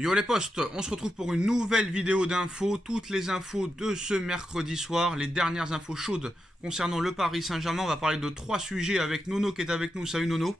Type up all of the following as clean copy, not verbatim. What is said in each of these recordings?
Yo les potes, on se retrouve pour une nouvelle vidéo d'infos, toutes les infos de ce mercredi soir, les dernières infos chaudes concernant le Paris Saint-Germain. On va parler de 3 sujets avec Nono qui est avec nous. Salut Nono.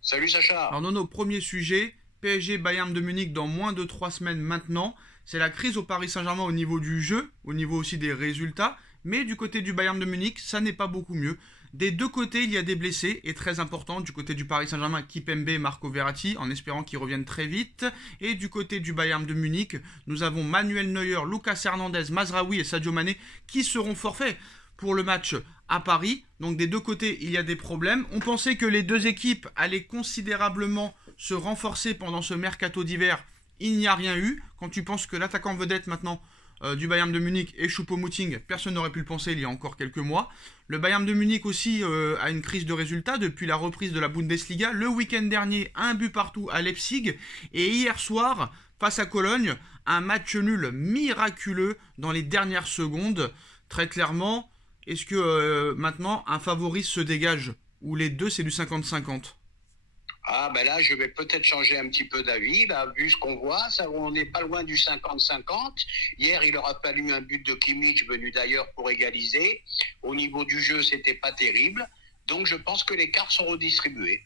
Salut Sacha. Alors Nono, premier sujet, PSG Bayern de Munich dans moins de 3 semaines maintenant. C'est la crise au Paris Saint-Germain au niveau du jeu, au niveau aussi des résultats, mais du côté du Bayern de Munich, ça n'est pas beaucoup mieux. Des deux côtés, il y a des blessés, et très important, du côté du Paris Saint-Germain, Kimpembe et Marco Verratti, en espérant qu'ils reviennent très vite. Et du côté du Bayern de Munich, nous avons Manuel Neuer, Lucas Hernandez, Mazraoui et Sadio Mané qui seront forfaits pour le match à Paris. Donc des deux côtés, il y a des problèmes. On pensait que les deux équipes allaient considérablement se renforcer pendant ce mercato d'hiver. Il n'y a rien eu. Quand tu penses que l'attaquant vedette maintenant du Bayern de Munich et Choupo-Moting, personne n'aurait pu le penser il y a encore quelques mois. Le Bayern de Munich aussi a une crise de résultats depuis la reprise de la Bundesliga. Le week-end dernier, un but partout à Leipzig. Et hier soir, face à Cologne, un match nul miraculeux dans les dernières secondes. Très clairement, est-ce que maintenant un favori se dégage? Ou les deux, c'est du 50-50? Ah ben là, je vais peut-être changer un petit peu d'avis. Là, vu ce qu'on voit, ça, on n'est pas loin du 50-50. Hier, il aura fallu un but de Kimmich, venu d'ailleurs pour égaliser. Au niveau du jeu, c'était pas terrible. Donc je pense que les cartes sont redistribuées.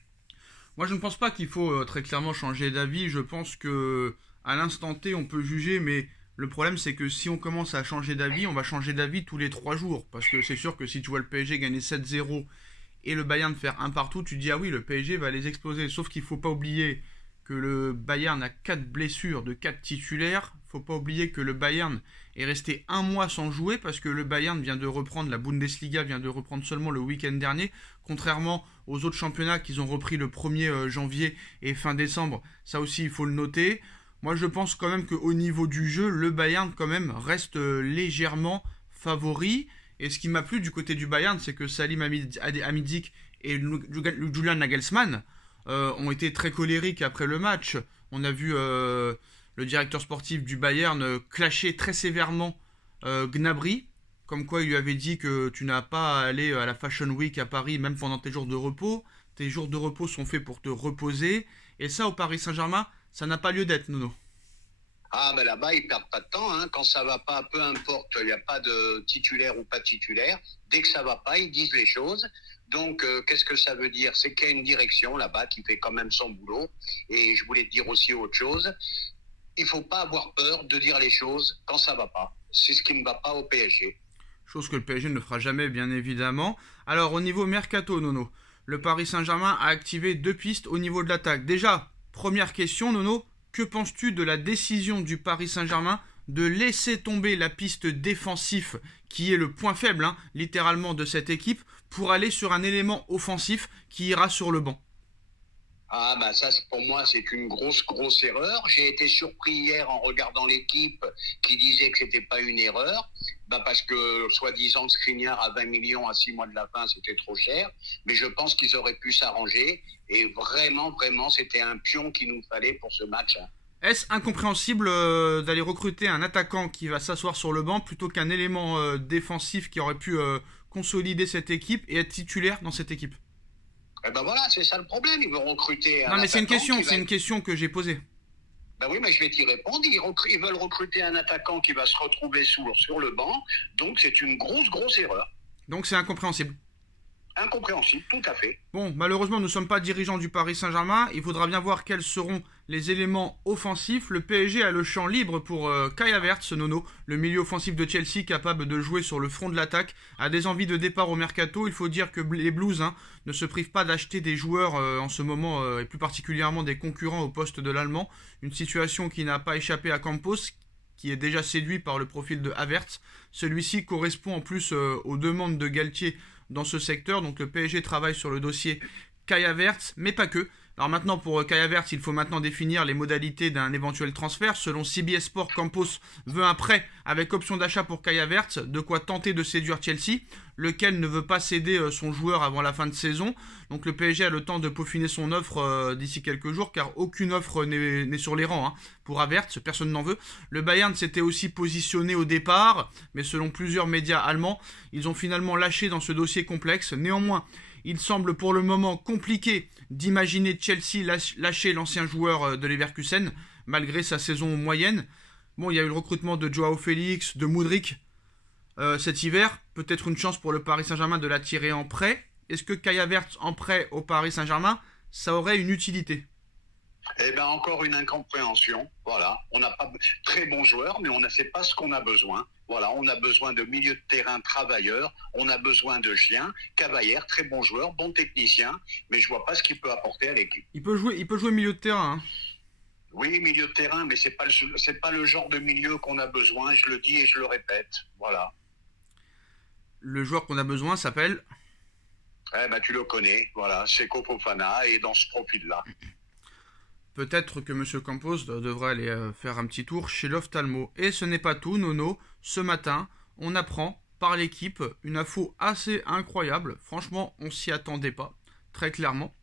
Moi, je ne pense pas qu'il faut très clairement changer d'avis. Je pense que à l'instant T, on peut juger, mais le problème, c'est que si on commence à changer d'avis, on va changer d'avis tous les 3 jours. Parce que c'est sûr que si tu vois le PSG gagner 7-0 et le Bayern faire un partout, tu te dis ah oui, le PSG va les exploser. Sauf qu'il ne faut pas oublier que le Bayern a 4 blessures de 4 titulaires. Il ne faut pas oublier que le Bayern est resté un mois sans jouer parce que le Bayern vient de reprendre, la Bundesliga vient de reprendre seulement le week-end dernier, contrairement aux autres championnats qu'ils ont repris le 1er janvier et fin décembre. Ça aussi, il faut le noter. Moi, je pense quand même qu'au niveau du jeu, le Bayern quand même reste légèrement favori. Et ce qui m'a plu du côté du Bayern, c'est que Salim Hamidzik et Julian Nagelsmann ont été très colériques après le match. On a vu le directeur sportif du Bayern clasher très sévèrement Gnabry, comme quoi il lui avait dit que tu n'as pas à aller à la Fashion Week à Paris, même pendant tes jours de repos. Tes jours de repos sont faits pour te reposer. Et ça, au Paris Saint-Germain, ça n'a pas lieu d'être, Nono. Ah ben là-bas, ils perdent pas de temps. Hein. Quand ça va pas, peu importe, il n'y a pas de titulaire ou pas titulaire. Dès que ça va pas, ils disent les choses. Donc, qu'est-ce que ça veut dire? C'est qu'il y a une direction là-bas qui fait quand même son boulot. Et je voulais te dire aussi autre chose. Il faut pas avoir peur de dire les choses quand ça va pas. C'est ce qui ne va pas au PSG. Chose que le PSG ne fera jamais, bien évidemment. Alors, au niveau mercato, Nono, le Paris Saint-Germain a activé 2 pistes au niveau de l'attaque. Déjà, première question, Nono, que penses-tu de la décision du Paris Saint-Germain de laisser tomber la piste défensive, qui est le point faible, littéralement, de cette équipe, pour aller sur un élément offensif qui ira sur le banc? Ah bah ça pour moi c'est une grosse erreur. J'ai été surpris hier en regardant l'équipe qui disait que c'était pas une erreur, parce que soi-disant Skriniar à 20 millions à 6 mois de la fin c'était trop cher, mais je pense qu'ils auraient pu s'arranger et vraiment c'était un pion qu'il nous fallait pour ce match. Est-ce incompréhensible d'aller recruter un attaquant qui va s'asseoir sur le banc plutôt qu'un élément défensif qui aurait pu consolider cette équipe et être titulaire dans cette équipe? Eh ben voilà, c'est ça le problème. Ils vont recruter un Non mais c'est attaquant une question que j'ai posée. Ben oui, mais je vais t'y répondre. Ils veulent recruter un attaquant qui va se retrouver sur le banc. Donc c'est une grosse erreur. Donc c'est incompréhensible. Incompréhensible, tout à fait. Bon, malheureusement, nous ne sommes pas dirigeants du Paris Saint-Germain. Il faudra bien voir quels seront les éléments offensifs. Le PSG a le champ libre pour Kai Havertz, Nono, le milieu offensif de Chelsea, capable de jouer sur le front de l'attaque, a des envies de départ au mercato. Il faut dire que les Blues ne se privent pas d'acheter des joueurs en ce moment, et plus particulièrement des concurrents au poste de l'Allemand. Une situation qui n'a pas échappé à Campos, qui est déjà séduit par le profil de Havertz. Celui-ci correspond en plus aux demandes de Galtier dans ce secteur, donc le PSG travaille sur le dossier Kai Havertz, mais pas que. Alors maintenant, pour Kai Havertz, il faut maintenant définir les modalités d'un éventuel transfert. Selon CBS Sport, Campos veut un prêt avec option d'achat pour Kai Havertz, de quoi tenter de séduire Chelsea, lequel ne veut pas céder son joueur avant la fin de saison. Donc le PSG a le temps de peaufiner son offre d'ici quelques jours, car aucune offre n'est sur les rangs pour Havertz, personne n'en veut. Le Bayern s'était aussi positionné au départ, mais selon plusieurs médias allemands, ils ont finalement lâché dans ce dossier complexe. Néanmoins, Il semble pour le moment compliqué d'imaginer Chelsea lâcher l'ancien joueur de Leverkusen, malgré sa saison moyenne. Bon, il y a eu le recrutement de Joao Félix, de Mudryk cet hiver. Peut-être une chance pour le Paris Saint-Germain de l'attirer en prêt. Est-ce que Kai Havertz en prêt au Paris Saint-Germain, ça aurait une utilité? Eh bien, encore une incompréhension. Voilà. On n'a pas très bons joueurs, mais on ne sait pas ce qu'on a besoin. Voilà. On a besoin de milieu de terrain travailleurs. On a besoin de chiens. Cavalière, très bon joueur, bon technicien. Mais je vois pas ce qu'il peut apporter à l'équipe. Il peut jouer milieu de terrain. Hein. Oui, milieu de terrain, mais c'est pas le genre de milieu qu'on a besoin. Je le dis et je le répète. Voilà. Le joueur qu'on a besoin s'appelle... Eh ben, tu le connais. Voilà. C'est Fofana et dans ce profil-là. Peut-être que M. Campos devrait aller faire un petit tour chez l'ophtalmo. Et ce n'est pas tout, Nono. Ce matin, on apprend par l'équipe une info assez incroyable. Franchement, on s'y attendait pas, très clairement.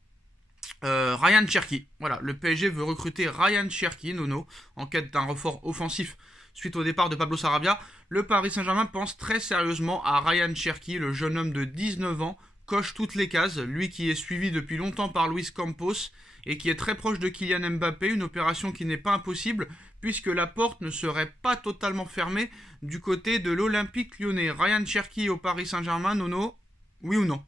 Ryan Cherki. Voilà, le PSG veut recruter Ryan Cherki, Nono, en quête d'un renfort offensif suite au départ de Pablo Sarabia. Le Paris Saint-Germain pense très sérieusement à Ryan Cherki, le jeune homme de 19 ans, coche toutes les cases, lui qui est suivi depuis longtemps par Luis Campos et qui est très proche de Kylian Mbappé, une opération qui n'est pas impossible puisque la porte ne serait pas totalement fermée du côté de l'Olympique Lyonnais. Ryan Cherki au Paris Saint-Germain, Nono, oui ou non?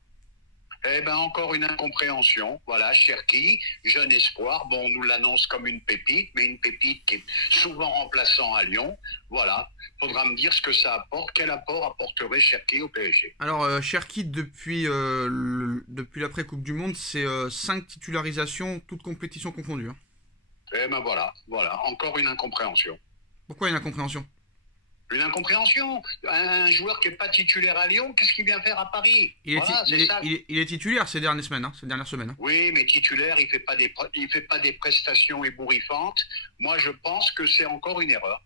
Eh ben, encore une incompréhension. Voilà, Cherki, jeune espoir. Bon, on nous l'annonce comme une pépite, mais une pépite qui est souvent remplaçant à Lyon. Voilà. Faudra me dire ce que ça apporte. Quel apport apporterait Cherki au PSG? Alors, Cherki, depuis l'après-Coupe du Monde, c'est 5 titularisations, toutes compétitions confondues. Hein. Eh ben voilà. Encore une incompréhension. Pourquoi une incompréhension? Une incompréhension. Un joueur qui n'est pas titulaire à Lyon, qu'est-ce qu'il vient faire à Paris? Il est titulaire ces dernières semaines. Hein. Oui, mais titulaire, il fait pas des prestations ébouriffantes. Moi, je pense que c'est encore une erreur.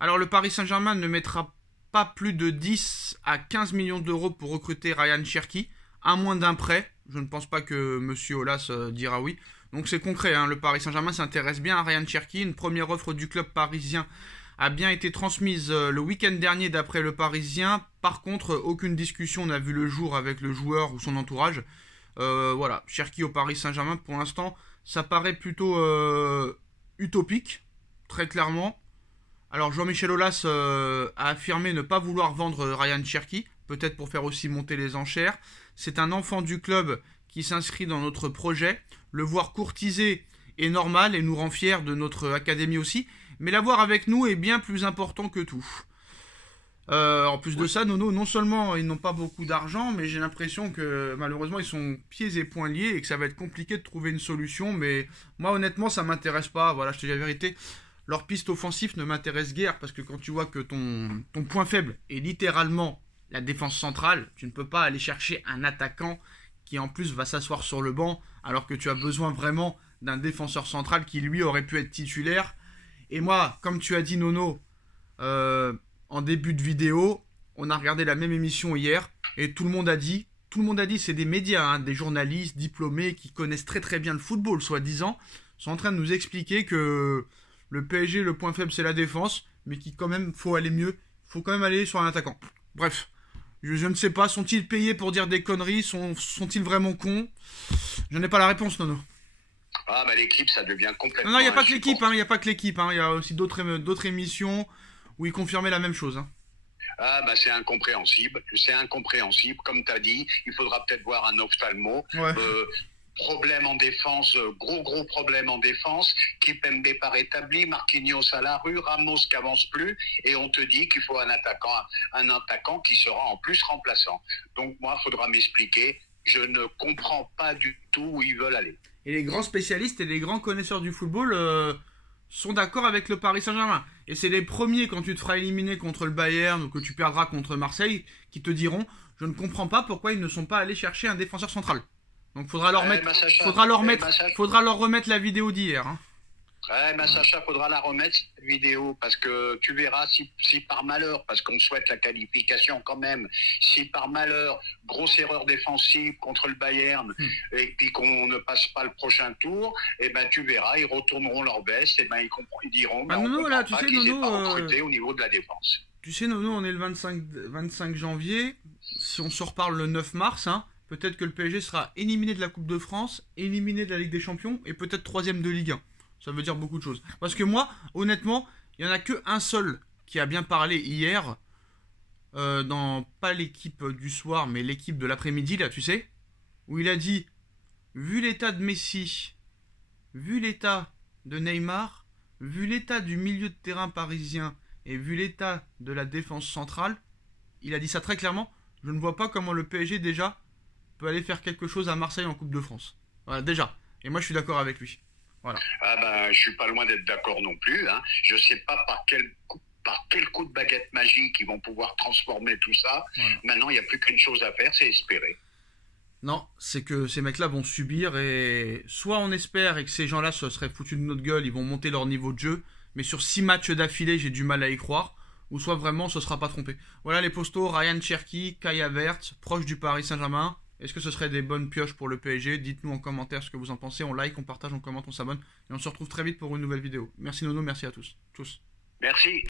Alors, le Paris Saint-Germain ne mettra pas plus de 10 à 15 millions d'euros pour recruter Ryan Cherki, à moins d'un prêt. Je ne pense pas que M. Aulas dira oui. Donc, c'est concret. Hein. Le Paris Saint-Germain s'intéresse bien à Ryan Cherki. Une première offre du club parisien a bien été transmise le week-end dernier d'après le Parisien. Par contre, aucune discussion n'a vu le jour avec le joueur ou son entourage. Voilà, Cherki au Paris Saint-Germain, pour l'instant, ça paraît plutôt utopique, très clairement. Alors, Jean-Michel Aulas a affirmé ne pas vouloir vendre Ryan Cherki, peut-être pour faire aussi monter les enchères. C'est un enfant du club qui s'inscrit dans notre projet. Le voir courtiser est normal et nous rend fiers de notre académie aussi. Mais l'avoir avec nous est bien plus important que tout. En plus de ça, Nono, non seulement ils n'ont pas beaucoup d'argent, mais j'ai l'impression que malheureusement ils sont pieds et poings liés et que ça va être compliqué de trouver une solution. Mais moi honnêtement ça m'intéresse pas, voilà, je te dis la vérité. Leur piste offensive ne m'intéresse guère parce que quand tu vois que ton point faible est littéralement la défense centrale, tu ne peux pas aller chercher un attaquant qui en plus va s'asseoir sur le banc alors que tu as besoin vraiment d'un défenseur central qui lui aurait pu être titulaire. Et moi, comme tu as dit Nono, en début de vidéo, on a regardé la même émission hier et tout le monde a dit, c'est des médias, hein, des journalistes diplômés qui connaissent très très bien le football, soi-disant, sont en train de nous expliquer que le PSG, le point faible c'est la défense, mais qu'il quand même faut aller mieux, faut quand même aller sur un attaquant. Bref, je ne sais pas, sont-ils payés pour dire des conneries, sont-ils vraiment cons? Je n'ai pas la réponse, Nono. Ah, bah l'équipe, ça devient complètement... Non, il n'y a pas que l'équipe, il n'y a pas que l'équipe, il y a aussi d'autres émissions où ils confirmaient la même chose. Hein. Ah, bah c'est incompréhensible, comme tu as dit, il faudra peut-être voir un ophtalmo. Ouais. Problème en défense, gros problème en défense, Kipembe par établi, Marquinhos à la rue, Ramos qui avance plus, et on te dit qu'il faut un attaquant qui sera en plus remplaçant. Donc moi, il faudra m'expliquer, je ne comprends pas du tout où ils veulent aller. Et les grands spécialistes et les grands connaisseurs du football sont d'accord avec le Paris Saint-Germain. Et c'est les premiers, quand tu te feras éliminer contre le Bayern ou que tu perdras contre Marseille, qui te diront « Je ne comprends pas pourquoi ils ne sont pas allés chercher un défenseur central. » Donc faudra leur remettre la vidéo d'hier. Hein. Ouais, Sacha, faudra la remettre cette vidéo parce que tu verras si par malheur, parce qu'on souhaite la qualification quand même, si par malheur, grosse erreur défensive contre le Bayern et puis qu'on ne passe pas le prochain tour, et ben tu verras, ils retourneront leur veste et ben ils diront Nono, là, tu sais, Nono, pas recruté au niveau de la défense. Tu sais, Nono, on est le 25 janvier. Si on se reparle le 9 mars, hein, peut-être que le PSG sera éliminé de la Coupe de France, éliminé de la Ligue des Champions et peut-être troisième de Ligue 1. Ça veut dire beaucoup de choses. Parce que moi, honnêtement, il n'y en a qu'un seul qui a bien parlé hier, dans pas l'équipe du soir, mais l'équipe de l'après-midi, là, tu sais, où il a dit, vu l'état de Messi, vu l'état de Neymar, vu l'état du milieu de terrain parisien et vu l'état de la défense centrale, il a dit ça très clairement, je ne vois pas comment le PSG déjà peut aller faire quelque chose à Marseille en Coupe de France. Voilà, déjà. Et moi je suis d'accord avec lui. Voilà. Ah ben, je suis pas loin d'être d'accord non plus. Hein. Je sais pas par quel coup de baguette magique ils vont pouvoir transformer tout ça. Voilà. Maintenant, il n'y a plus qu'une chose à faire, c'est espérer. Non, c'est que ces mecs-là vont subir et soit on espère et que ces gens-là se seraient foutus de notre gueule, ils vont monter leur niveau de jeu, mais sur 6 matchs d'affilée, j'ai du mal à y croire, ou soit vraiment, ce sera pas trompé. Voilà les postos, Ryan Cherki, Kai Havertz, proche du Paris Saint-Germain. Est-ce que ce serait des bonnes pioches pour le PSG? Dites-nous en commentaire ce que vous en pensez, on like, on partage, on commente, on s'abonne, et on se retrouve très vite pour une nouvelle vidéo. Merci Nono, merci à tous. Tchuss. Merci.